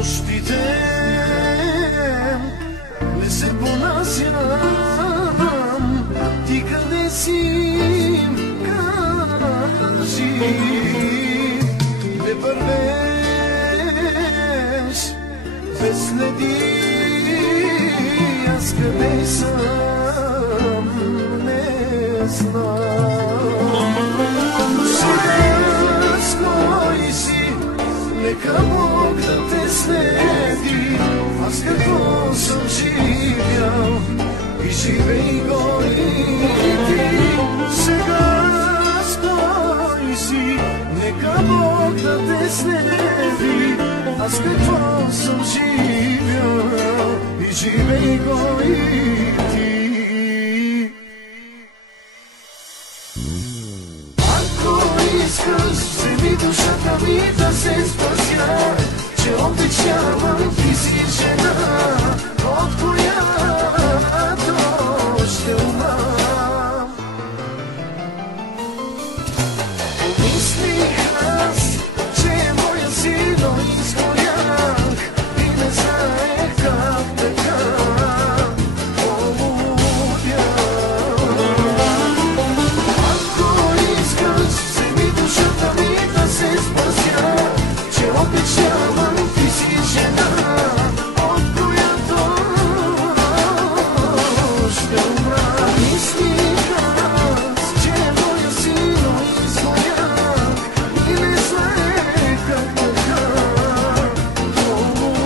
нощите не се понасям. Ти къде си, кажи, не вървеш без следи. Аз къде съм, не знам. Сега с кой си, нека Бог да те следи. Аз какво съм живял и живей го и ти. Сега с кой си, нека Бог да те следи. Аз какво съм живял и живей го и ти. Ако искаш, вземи душата ми да се спася, че обичавам, ти си жена, от която ще умра. Помислих аз, че е моя син, но изгорях и не знаех как така полудя. Ако искаш, вземи душата ми да се спася, че обичавам, ти си жена, от която ще умра. Мислих аз, че е моя син, но изгорях и не знаех как така полудя.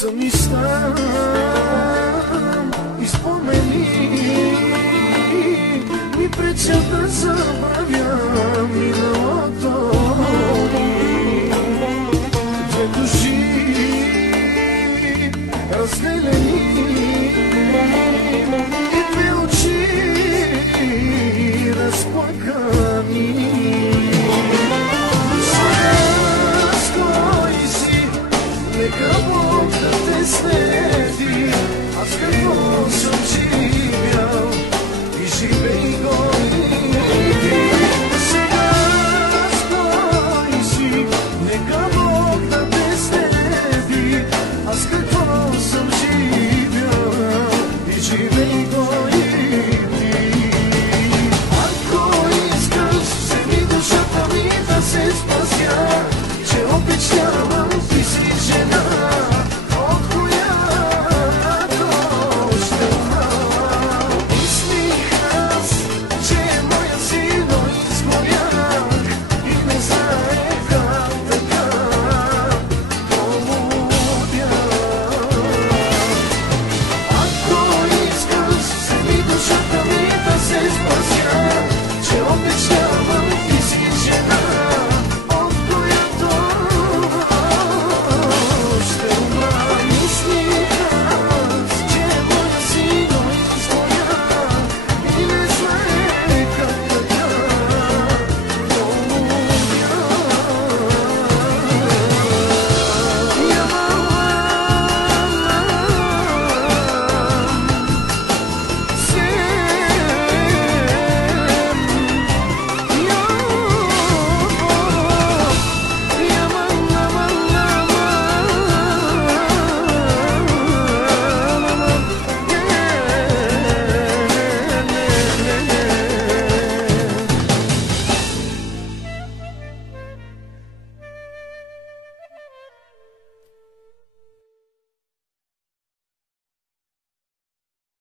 Сами стан и спомени ми пречат да забравя миналото.